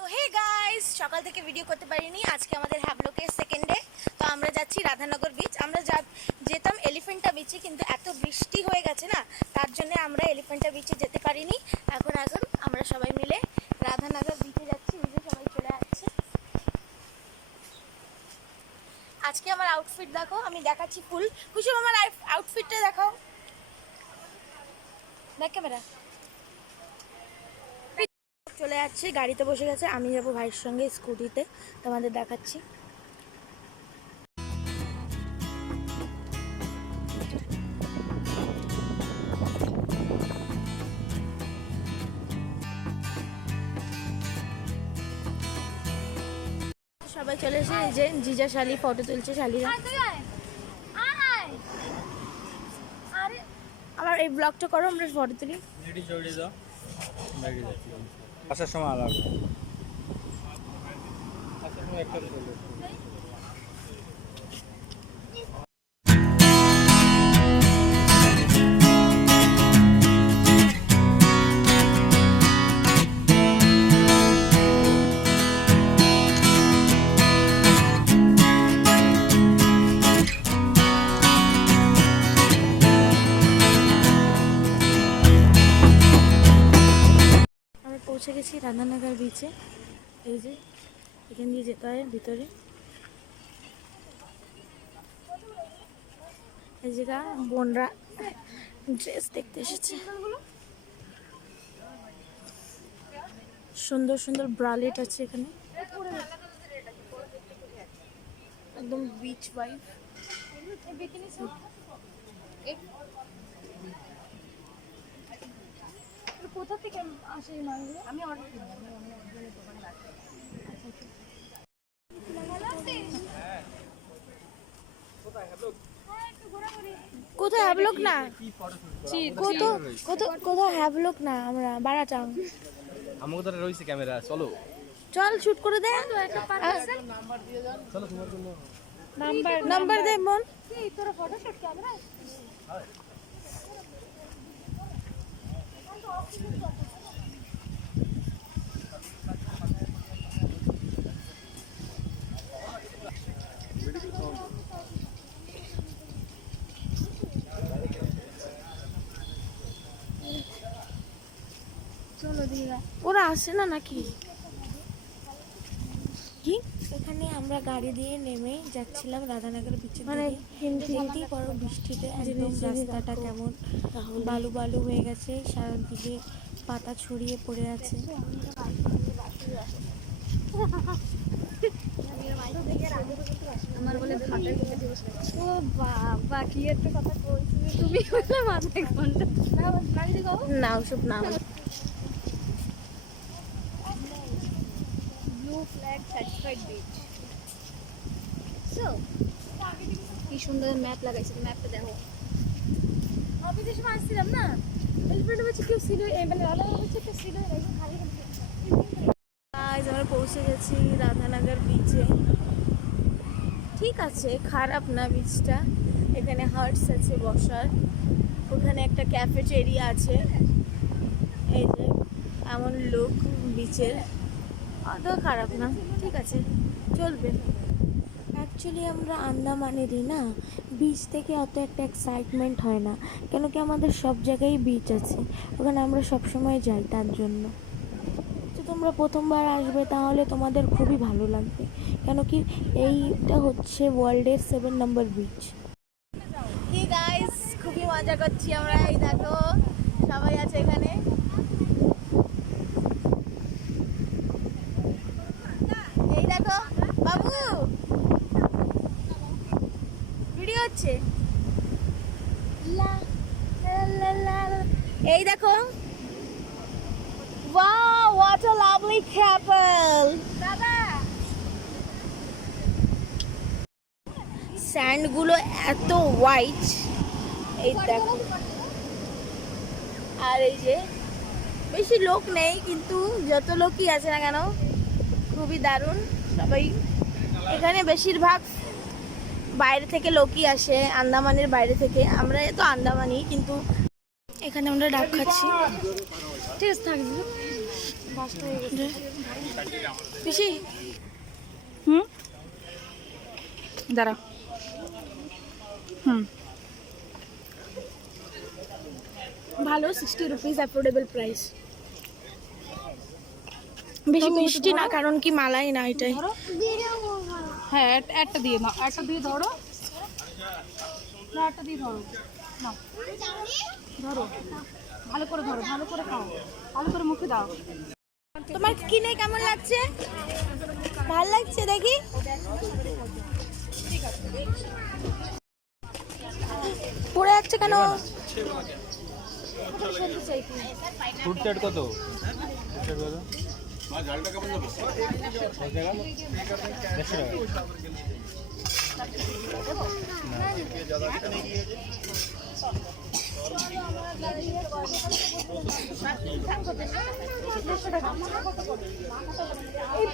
তো hey guys, সকাল থেকে ভিডিও করতে পারিনি। আজকে আমাদের হ্যাভলকের সেকেন্ড ডে। তো আমরা যাচ্ছি রাধানগর বিচ। আমরা যেতাম এলিফেন্টা বিচে, কিন্তু এত বৃষ্টি হয়ে গেছে না, তার জন্য আমরা এলিফেন্টা বিচে যেতে পারিনি। এখন আমরা সবাই মিলে রাধানগর বিচে যাচ্ছি। বিচে সবাই চলে যাচ্ছে। আজকে আমার আউটফিট দেখো, আমি দেখাচ্ছি ফুল। কুসুম, আমার আউটফিটটা দেখাও, দেখ ক্যামেরা। চলে যাচ্ছে, গাড়িতে বসে গেছে। আমি যাবো ভাইয়ের সঙ্গে স্কুটিতে, তোমাদের দেখাচ্ছি। সবাই চলে এসে এই যে জিজা শালি ফটো তুলছে। শালিরা আবার এই ব্লগটা করো, আমরা ফটো তুলি। আসার সময় আলাদা আসার সময় একটা পৌঁছে গেছি রাধানগর বিচে। এই যে এখান দিয়ে যেতে হয় ভিতরে। এই জায়গা বোনরা ড্রেস দেখতে এসেছে। সুন্দর সুন্দর ব্রালেট আছে এখানে, একদম বিচ ভাইব। কোথা থেকে আসে এই মাছগুলো? আমি অর্ডার করি, দোকানে রাখি। কোথায় হ্যাভলক না, কোথায় হ্যাভলক না, আমরা বারাটাং। আমাকে তো রয়েছে ক্যামেরা, চলো চল শুট করে দে। চলো তোমার জন্য নাম্বার দে মন। তোরা ফটো শুট ক্যামেরা ওরা আসে না নাকি? কি এখানে আমরা গাড়ি দিয়ে নেমে যাচ্ছিলাম রাধানগর বিচে। মানে দেখতেই পারো বৃষ্টিতে একদম রাস্তাটা কেমন বালু বালু হয়ে গেছে, চারদিকে পাতা ছড়িয়ে পড়ে আছে। আমার বলে ও বাবা, কি একটা কথা বলছিলে তুমি, বলে মাথায় ঘন্টা না ওসব না। Blue flag certified beach. So কি সুন্দর ম্যাপ লাগাইছে, ম্যাপটা দেখো। আমি যে সময় আসছিলাম না, এলিফ্যান্ট বিচে কেউ ছিল, মানে রাধানগর বিচে কেউ ছিল না, একদম খালি আজ আমরা পৌঁছে গেছি রাধানগর বিচে। ঠিক আছে, খারাপ না বিচটা। এখানে হার্টস আছে বসার, ওখানে একটা ক্যাফেটেরিয়া আছে। এই যে এমন লোক বিচের, অত খারাপ না, ঠিক আছে, চলবে। অ্যাকচুয়ালি আমরা আন্দামানেরই না, বিচ থেকে অত একটা এক্সাইটমেন্ট হয় না, কেন কি আমাদের সব জায়গায় বিচ আছে, ওখানে আমরা সবসময় যাই, তার জন্য। তো তোমরা প্রথমবার আসবে তাহলে তোমাদের খুবই ভালো লাগবে, কেন কি এইটা হচ্ছে ওয়ার্ল্ডের 7 নম্বর বিচ। কি গাইস, খুবই মজা করছি আমরা। এই দেখো সবাই আছে এখানে। এই দেখো বাবু, ভিডিও হচ্ছে। এই দেখো, wow, what a lovely couple. দাদা স্যান্ড গুলো এত হোয়াইট, এই দেখো। আর এই যে বেশি লোক নেই, কিন্তু যত লোকই আছে না কেন খুবই দারুণ। সবাই এখানে বেশিরভাগ বাইরে থেকে লোকই আসে, আন্দামানের বাইরে থেকে। আমরা তো আন্দামানই, কিন্তু এখানে আমরা ডাব খাচ্ছি। ঠিক আছে, থাকবে। বাসটা হয়ে গেছে। পিসি দাঁড়া। ভালো, 60 রুপিস, অ্যাফোর্ডেবল প্রাইস। বেশি মিষ্টি না, কারণ কি মালাই না এটাই। হ্যাঁ, একটা দিয়ে না, একটা দিয়ে ধরো না, একটা দিয়ে ধরো না, ধরো ভালো করে ধরো, ভালো করে খাও, ভালো করে মুখে দাও। তোমার কিনে কেমন লাগছে? ভালো লাগছে দেখি। পড়ে যাচ্ছে কেন? ফ্রুট চাট কত?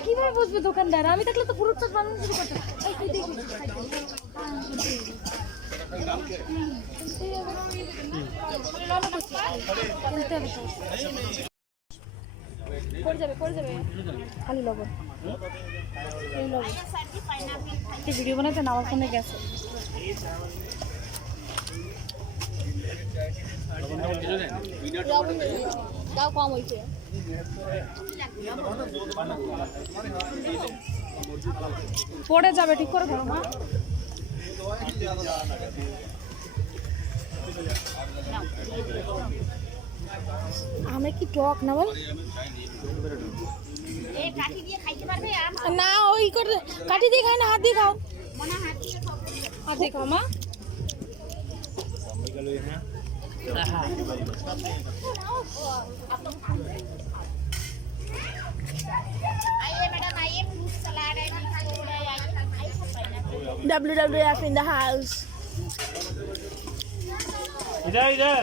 কিভাবে বসবে দোকানদার? আমি থাকলে তো পুরো চাষ বানানো শুরু করতাম। পড়ে যাবে, পড়ে যাবে। খালি লবণ, এই লবণ। ভিডিও বানাতে না, আমার ফোনে গেছে। দাও কম হয়েছে। পড়ে যাবে, ঠিক করে ধরো মা। আমি কি টক না বল? না, ওই করে কাঠি দিয়ে খাই না, হাত দিয়ে খাও। আর দেখো মা, WWF in the house. इधर इधर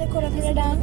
দেখো রাখলে ডান।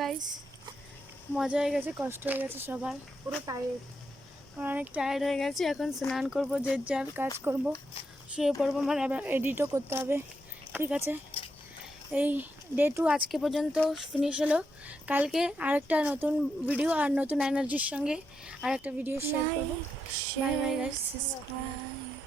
গাইস, মজা হয়ে গেছে, কষ্ট হয়ে গেছে সবার, পুরো টায়ার্ড, অনেক টায়ার্ড হয়ে গেছে। এখন স্নান করবো, যে যার কাজ করব, শুয়ে পড়বো, মানে আবার এডিটও করতে হবে। ঠিক আছে, এই ডে 2 আজকে পর্যন্ত ফিনিশ হলো। কালকে আরেকটা নতুন ভিডিও আর নতুন এনার্জির সঙ্গে আরেকটা ভিডিও শেয়ার করবো। Bye bye guys, subscribe.